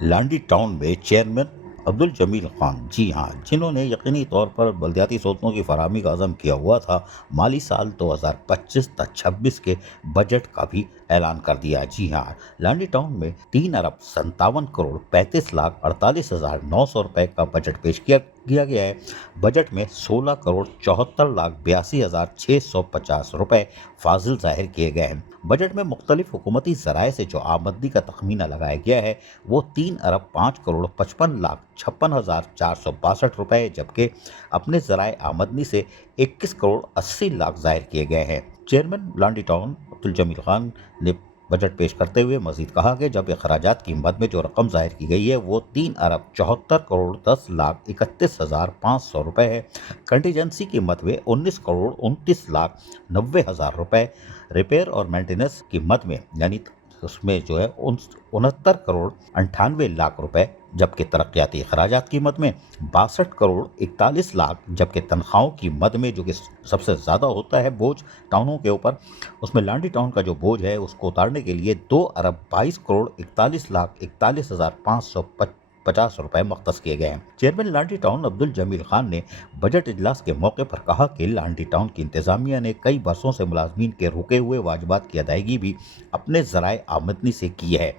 Landhi town میں chairman Abdul جمیل خان، جی ہاں، جنہوں نے یقینی طور پر بلدیاتی سہولتوں کی فراہمی کا عزم کیا ہوا تھا، مالی سال 2025-26 کے بجٹ کا بھی اعلان کر دیا۔ جی ہاں، لانڈی ٹاؤن میں 3,57,35,48,900 روپے کا بجٹ پیش کیا گیا ہے۔ بجٹ میں 16,74,82,650 روپے فاضل ظاہر کیے گئے ہیں۔ بجٹ میں مختلف حکومتی ذرائع سے جو آمدنی کا تخمینہ لگایا گیا ہے وہ 3,05,55,56,462 روپے، جبکہ اپنے ذرائع آمدنی سے 21,80,00,000 ظاہر کیے گئے ہیں۔ چیئرمین لانڈی ٹاؤن عبدل جمیل خان نے بجٹ پیش کرتے ہوئے مزید کہا کہ جب اخراجات کی مد میں جو رقم ظاہر کی گئی ہے وہ 3,74,10,31,500 روپے ہے، کنٹیجنسی کی مد میں 19,29,90,000 روپے، ریپیئر اور مینٹیننس کی مد میں یعنی اس میں جو ہے 69,98,00,000 روپے، جبکہ ترقیاتی اخراجات کی مد میں 62,41,00,000، جبکہ تنخواہوں کی مد میں جو کہ سب سے زیادہ ہوتا ہے بوجھ ٹاؤنوں کے اوپر، اس میں لانڈی ٹاؤن کا جو بوجھ ہے اس کو اتارنے کے لیے 2,22,41,41,550 روپے مختص کیے گئے ہیں۔ چیئرمین لانڈی ٹاؤن عبدل جمیل خان نے بجٹ اجلاس کے موقع پر کہا کہ لانڈی ٹاؤن کی انتظامیہ نے کئی برسوں سے ملازمین کے رکے ہوئے واجبات کی ادائیگی بھی اپنے ذرائع آمدنی سے کی ہے۔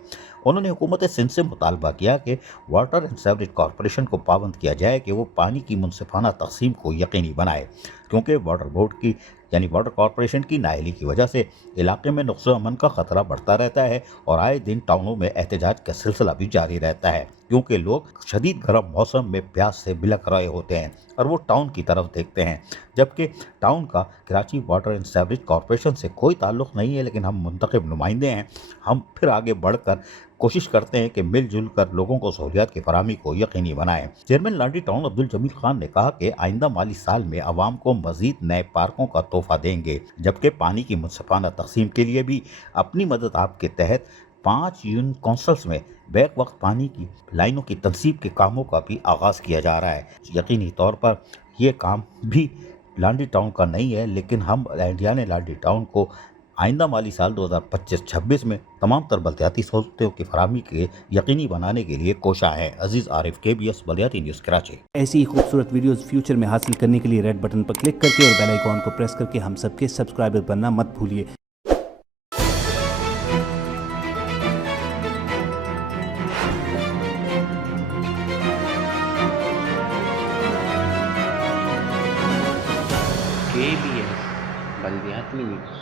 انہوں نے حکومت سندھ سے مطالبہ کیا کہ واٹر اینڈ سیوریج کارپوریشن کو پابند کیا جائے کہ وہ پانی کی منصفانہ تقسیم کو یقینی بنائے، کیونکہ واٹر بورڈ کی یعنی واٹر کارپوریشن کی نااہلی کی وجہ سے علاقے میں نقص و امن کا خطرہ بڑھتا رہتا ہے اور آئے دن ٹاؤنوں میں احتجاج کا سلسلہ بھی جاری رہتا ہے، کیونکہ لوگ شدید گرم موسم میں پیاس سے بلک رہے ہوتے ہیں اور وہ ٹاؤن کی طرف دیکھتے ہیں، جبکہ ٹاؤن کا Karachi water and sewerage corporation سے کوئی تعلق نہیں ہے، لیکن ہم منتخب نمائندے ہیں۔ ہم پھر آگے بڑھ کر کوشش کرتے ہیں کہ مل جل کر لوگوں کو سہولیات کی فراہمی کو یقینی بنائیں۔ چیئرمین لانڈی ٹاؤن عبدل جمیل خان نے کہا کہ آئندہ مالی سال میں عوام کو مزید نئے پارکوں کا تحفہ دیں گے، جبکہ پانی کی منصفانہ تقسیم کے لیے بھی اپنی مدد آپ کے تحت 5 یونین کونسلز میں بیک وقت پانی کی لائنوں کی تنصیب کے کاموں کا بھی آغاز کیا جا رہا ہے۔ یقینی طور پر یہ کام بھی لانڈی ٹاؤن کا نہیں ہے، لیکن ہم انڈیا نے لانڈی ٹاؤن کو آئندہ مالی سال 2025-26 میں تمام تر بلدیاتی سہولتوں کی فراہمی کے یقینی بنانے کے لیے کوشاں ہے۔ عزیز عارف، KBS بلدیاتی نیوز، کراچی۔ ایسی ہی خوبصورت ویڈیوز فیوچر میں حاصل کرنے کے لیے ریڈ بٹن پر کلک کر کے اور بیل آئیکن کو پریس کر کے ہم سب کے سبسکرائبر بننا مت بھولیے۔ KBS بلدیاتی نیوز۔